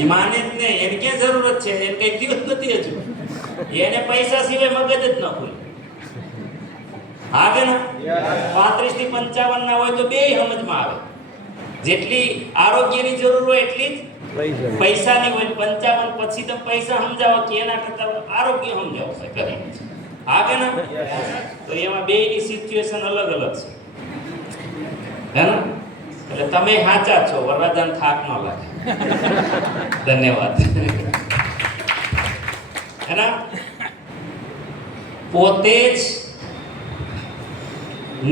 એ માને જ નહીં, એને ક્યાં જરૂરત છે, એને કઈ થયું જ નથી હજુ, એને પૈસા સિવાય મગજ જ ન ખુલે. હા કે ના? 35 થી 55 ના હોય તો બે સમજમાં આવે. જેટલી આરોગ્યની જરૂર હોય એટલી જ પૈસાની હોય. 55 પછી તમે પૈસા સમજાવો કે એના કરતા આરોગ્ય સમજાવો છે કરે. હા કે ના? તો એમાં બેયની સિચ્યુએશન અલગ અલગ છે, હે ને? એટલે તમે સાચા છો, વરરાજાને થાક ન લાગે. ધન્યવાદ. હે ને? પોતે જ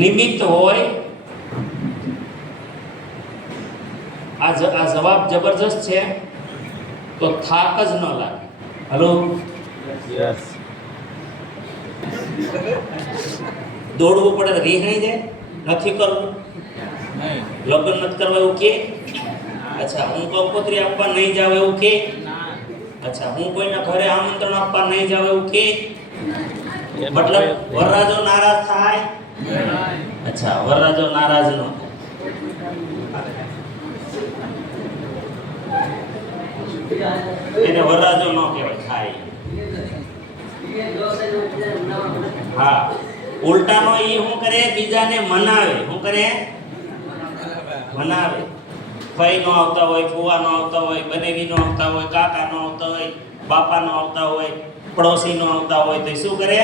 નિમિત્ત હોય. આ જવાબ જબરજસ્ત છે, તો થાક જ ન લાગે. Hello, yes. દોડવું પડે તો રીહણી જાય, નથી કરવું, લગ્ન નથી કરવા એવું કે, અચ્છા હું કંકોત્રી આપવા નહીં જાવ એવું કે, અચ્છા હું કોઈના ઘરે આમંત્રણ આપવા નહીં જાવ એવું કે, મતલબ વરરાજો નારાજ થાય? અચ્છા, વરરાજો નારાજ ન થાય. એને વરરાજો ન કહેવાય, થાય. હા, ઉલટાનો એ શું કરે? બીજાને મનાવે. શું કરે? મનાવે. ભાઈ નો આવતા હોય, ફુવા નો આવતા હોય, બનેવી નો આવતા હોય, કાકા નો આવતા હોય, બાપા નો આવતા હોય, પડોશી નો આવતા હોય, તો શું કરે?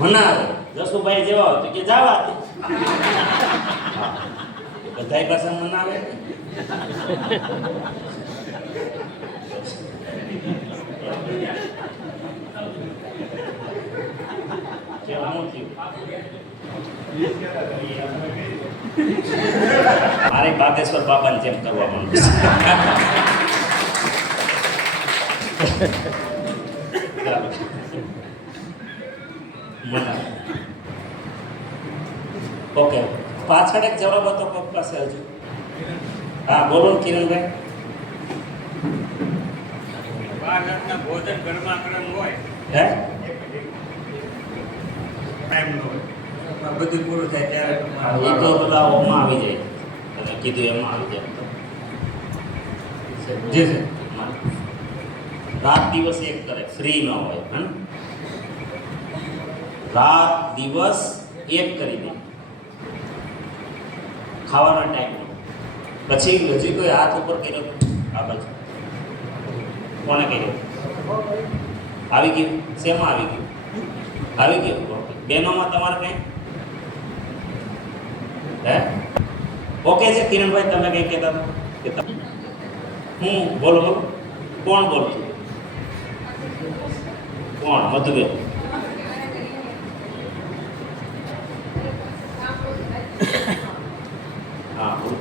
મનાવે. જસુભાઈ જેવા હોય તો કે જાવા દે. બધાય પાસે મનાવે. મારે બાગેશ્વર બાબાને જેમ કરવા માંડું છે. ઓકે, પાછળ એક જવાબ હતો કોક પાસે હજુ. હા બોલો ને કિરણભાઈ. ભોજન ઘરમાં કરવાનું હોય, હે ટાઈમ ન હોય, બધું પૂરું થાય ત્યારે એ તો બધા ઓમાં આવી જાય. તમે કીધું એમાં આવી જાય. જે છે રાત દિવસ એક કરે, ફ્રી ન હોય. હે રાત દિવસ એક કરી દે, ખાવાના ટાઈમ પછી હજી કોઈ હાથ ઉપર કર્યો? આ બાજુ કોને કર્યો? આવી ગયું? શેમાં આવી ગયું? આવી ગયું. બહેનોમાં તમારે કંઈ? હે ઓકે છે કિરણભાઈ, તમે કંઈ કહેતા હતા? હું બોલો બોલો. કોણ બોલતું? કોણ? મધુબેન. હા બોલો.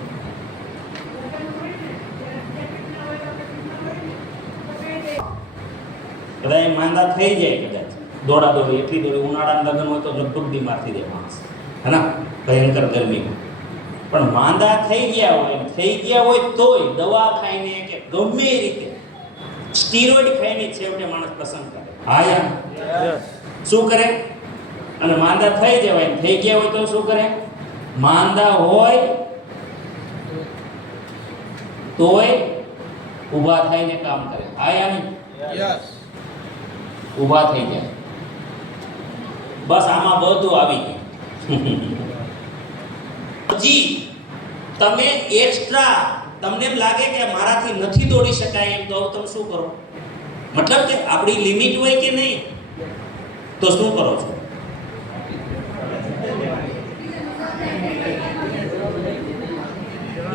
બધા માંદા થઈ જાય કદાચ, દોડા દોડી એટલી દોડી. ઉનાળાના લગ્ન હોય તો લગભગ બીમાર થઈ જાય માણસ, હે ને? ભયંકર ગરમીમાં. પણ માંદા થઈ ગયા હોય તોય દવા ખાઈને કે ગમે એ રીતે સ્ટીરોઇડ ખાઈને છેવટે માણસ પસંદ કરે. હા યાર, શું કરે? અને માંદા થઈ જવાય, થઈ ગયા હોય તો શું કરે? માંદા હોય તોય ઊભા થઈને કામ કરે. હા યાર, યસ. ઊભા થઈ જાય. બસ આમાં બધું આવી ગયું. હજી તમે એક્સ્ટ્રા, તમને એમ લાગે કે મારાથી નથી દોડી શકાય એમ, તો તમે શું કરો? મતલબ કે આપણી લિમિટ હોય કે નહીં, તો શું કરો છો?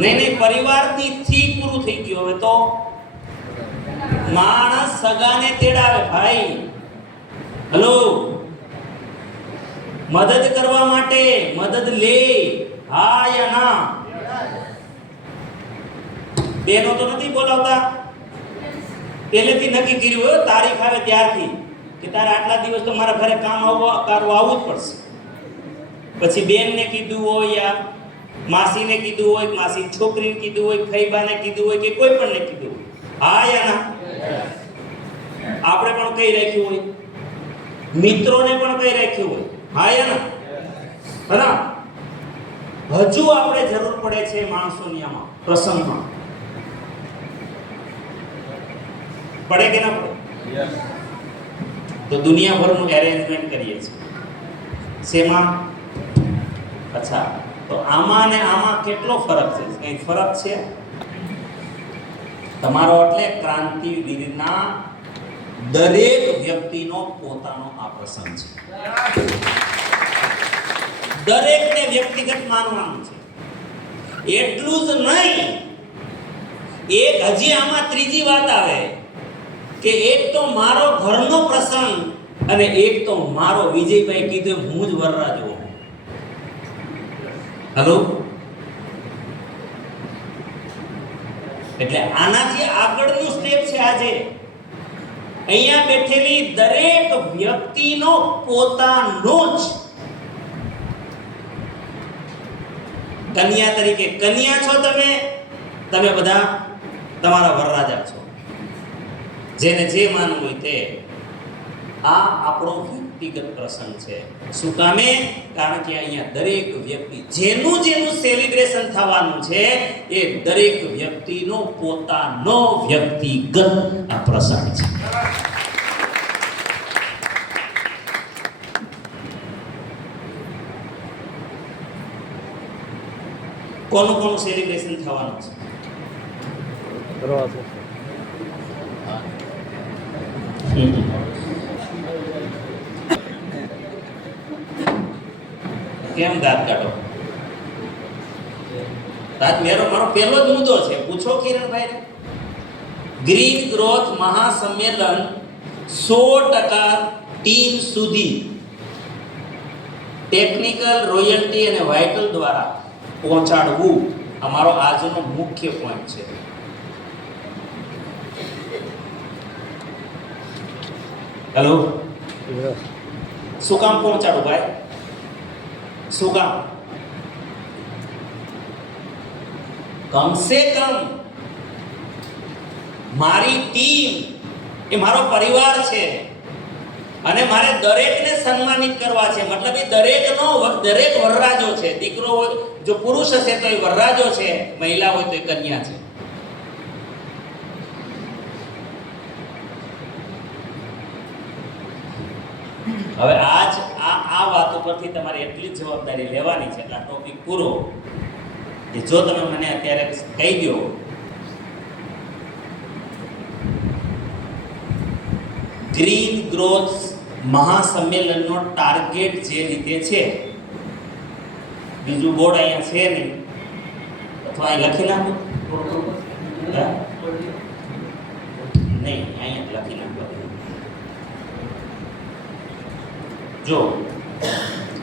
નહીં, પરિવારની થી પૂરું થઈ ગયું. હવે તો માણસ સગાને તેડાવે. ભાઈ હલો, મદદ કરવા માટે મદદ લે. હા યા ના? બેનો તો નથી બોલાવતા, પહેલેથી નક્કી કર્યું હોય તારીખ આવે ત્યારથી કે તારે આટલા દિવસ તો મારા ઘરે કામ આવવું જ પડશે. પછી બેનને કીધું હોય, યા માસીને કીધું હોય, માસીની છોકરીને કીધું હોય, ફઈબાને કીધું હોય કે કોઈ પણ ને કીધું હોય. હા યા ના? આપણે પણ કઈ રાખ્યું હોય, મિત્રોને પણ કઈ રાખ્યું હોય. હા યા ના? હના? હજુ આપણે જરૂર પડે છે માણસોની આમાં પ્રસંગમાં. પડે કે ના પડે? Yes. તો દુનિયાભરનું એરેન્જમેન્ટ કરીએ છીએ. શેમાં? અચ્છા, તો આમાં ને આમાં કેટલો ફરક છે? કઈ ફરક છે? તમારો એટલે ક્રાંતિવીરના દરેક વ્યક્તિનો પોતાનો આ પ્રસંગ છે. દરેકને વ્યક્તિગત માનવાનું છે. એટલું જ નહીં, એક હજી આમાં ત્રીજી વાત આવે કે એક તો મારો ઘરનો પ્રસંગ અને એક તો મારો વિજયભાઈ કીધું એમ હું જ વરરાજો. હલો, એટલે આનાથી આગળનું સ્ટેપ છે આજે અહીંયા બેઠેલી દરેક વ્યક્તિનો પોતાનો જ કન્યા તરીકે. કન્યા છો તમે બધા તમારા વરરાજા છો. જેને જે માનવું હોય તે. આ આપણો વ્યક્તિગત પ્રસંગ છે. શું કામે? કારણ કે અહીંયા દરેક વ્યક્તિ જેનું સેલિબ્રેશન થવાનું છે એ દરેક વ્યક્તિનો પોતાનો વ્યક્તિગત આ પ્રસંગ છે. કોનું સેલિબ્રેશન થવાનું છે? કેમ દાંત કાઢો? દાંત મારો પહેલો જ મુદ્દો છે. પૂછો કિરણભાઈ. ગ્રીન ગ્રોથ મહાસંમેલન 100% ટીમ સુધી ટેકનિકલ, રોયલ્ટી અને વાઇટલ દ્વારા પહોંચાડવું અમારો આજનો મુખ્ય પોઈન્ટ છે. હેલો, શું કામ પહોંચાડું ભાઈ? શું કામ? કમસે કમ મારી ટીમ એ મારો પરિવાર છે અને મારે દરેકને સન્માનિત કરવા છે. મતલબ એ દરેક વરરાજો છે. દીકરો હોય, જો પુરુષ હશે તો એ વરરાજો છે, મહિલા હોય તો એ કન્યા છે. હવે આજ આ વાત ઉપરથી તમારે એટલી જ જવાબદારી લેવાની છે. એટલે આ ટોપિક પૂરો. કે જો તમે મને અત્યારે કહી દો ગ્રીન ગ્રોથ મહાસંમેલનનો ટાર્ગેટ જે રીતે છે, બીજું બોર્ડ અહીંયા છે નહીં, અથવા અહીં લખી નાખો. નહીં, અહીંયા લખી નાખો. જો